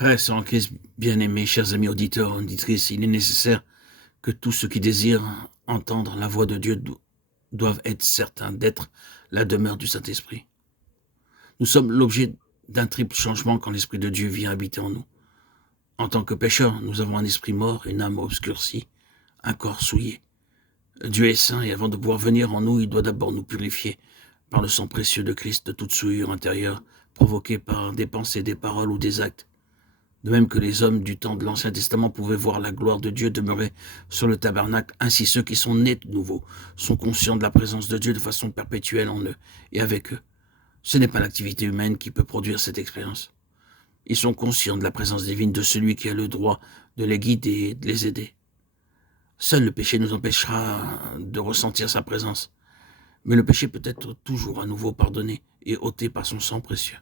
Frères et sœurs en Christ, bien-aimés, chers amis auditeurs, auditrices, il est nécessaire que tous ceux qui désirent entendre la voix de Dieu doivent être certains d'être la demeure du Saint-Esprit. Nous sommes l'objet d'un triple changement quand l'Esprit de Dieu vient habiter en nous. En tant que pécheurs, nous avons un esprit mort, une âme obscurcie, un corps souillé. Dieu est saint et avant de pouvoir venir en nous, il doit d'abord nous purifier par le sang précieux de Christ de toute souillure intérieure provoquée par des pensées, des paroles ou des actes. De même que les hommes du temps de l'Ancien Testament pouvaient voir la gloire de Dieu demeurer sur le tabernacle, ainsi ceux qui sont nés de nouveau sont conscients de la présence de Dieu de façon perpétuelle en eux et avec eux. Ce n'est pas l'activité humaine qui peut produire cette expérience. Ils sont conscients de la présence divine de celui qui a le droit de les guider et de les aider. Seul le péché nous empêchera de ressentir sa présence, mais le péché peut être toujours à nouveau pardonné et ôté par son sang précieux.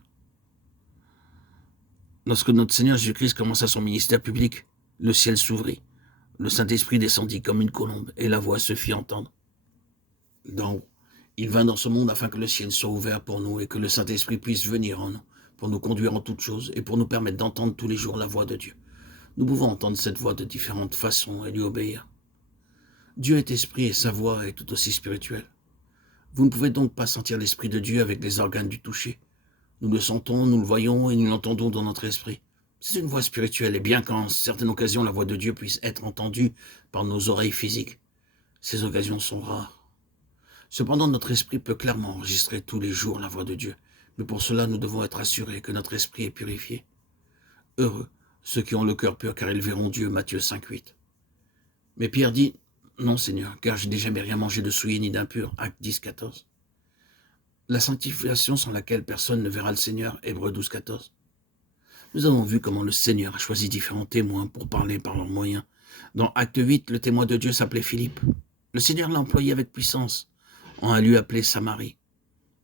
Lorsque notre Seigneur Jésus-Christ commença son ministère public, le ciel s'ouvrit, le Saint-Esprit descendit comme une colombe et la voix se fit entendre. Donc, il vint dans ce monde afin que le ciel soit ouvert pour nous et que le Saint-Esprit puisse venir en nous, pour nous conduire en toutes choses et pour nous permettre d'entendre tous les jours la voix de Dieu. Nous pouvons entendre cette voix de différentes façons et lui obéir. Dieu est esprit et sa voix est tout aussi spirituelle. Vous ne pouvez donc pas sentir l'Esprit de Dieu avec les organes du toucher. Nous le sentons, nous le voyons et nous l'entendons dans notre esprit. C'est une voix spirituelle et bien qu'en certaines occasions la voix de Dieu puisse être entendue par nos oreilles physiques, ces occasions sont rares. Cependant, notre esprit peut clairement enregistrer tous les jours la voix de Dieu, mais pour cela nous devons être assurés que notre esprit est purifié. Heureux ceux qui ont le cœur pur car ils verront Dieu, Matthieu 5,8. Mais Pierre dit, non Seigneur, car je n'ai jamais rien mangé de souillé ni d'impur, Actes 10,14. La sanctification sans laquelle personne ne verra le Seigneur, Hébreux 12,14. Nous avons vu comment le Seigneur a choisi différents témoins pour parler par leurs moyens. Dans Acte 8, le témoin de Dieu s'appelait Philippe. Le Seigneur l'a employé avec puissance, en un lieu appelé Samarie.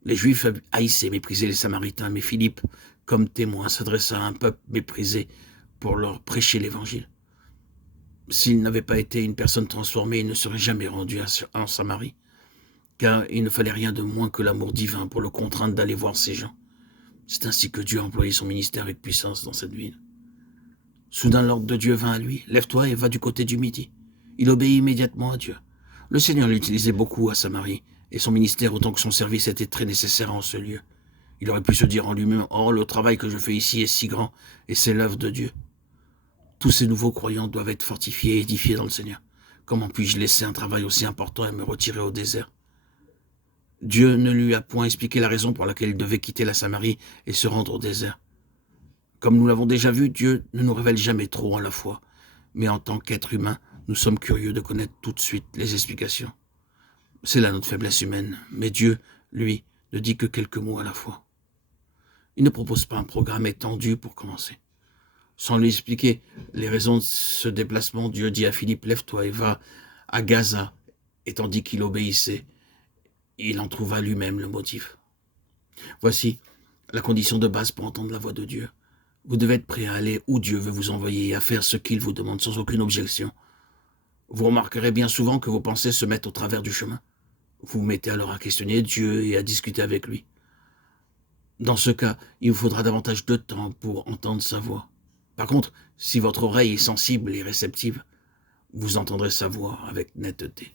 Les Juifs haïssaient, méprisaient les Samaritains, mais Philippe, comme témoin, s'adressa à un peuple méprisé pour leur prêcher l'Évangile. S'il n'avait pas été une personne transformée, il ne serait jamais rendu en Samarie, car il ne fallait rien de moins que l'amour divin pour le contraindre d'aller voir ces gens. C'est ainsi que Dieu a employé son ministère avec puissance dans cette ville. Soudain, l'ordre de Dieu vint à lui. « Lève-toi et va du côté du midi. » Il obéit immédiatement à Dieu. Le Seigneur l'utilisait beaucoup à Samarie, et son ministère autant que son service était très nécessaire en ce lieu. Il aurait pu se dire en lui-même « Oh, le travail que je fais ici est si grand, et c'est l'œuvre de Dieu. » Tous ces nouveaux croyants doivent être fortifiés et édifiés dans le Seigneur. Comment puis-je laisser un travail aussi important et me retirer au désert ? Dieu ne lui a point expliqué la raison pour laquelle il devait quitter la Samarie et se rendre au désert. Comme nous l'avons déjà vu, Dieu ne nous révèle jamais trop à la fois, mais en tant qu'être humain, nous sommes curieux de connaître tout de suite les explications. C'est là notre faiblesse humaine, mais Dieu, lui, ne dit que quelques mots à la fois. Il ne propose pas un programme étendu pour commencer. Sans lui expliquer les raisons de ce déplacement, Dieu dit à Philippe, « Lève-toi et va à Gaza », et tandis qu'il obéissait, il en trouva lui-même le motif. Voici la condition de base pour entendre la voix de Dieu. Vous devez être prêt à aller où Dieu veut vous envoyer et à faire ce qu'il vous demande sans aucune objection. Vous remarquerez bien souvent que vos pensées se mettent au travers du chemin. Vous vous mettez alors à questionner Dieu et à discuter avec lui. Dans ce cas, il vous faudra davantage de temps pour entendre sa voix. Par contre, si votre oreille est sensible et réceptive, vous entendrez sa voix avec netteté.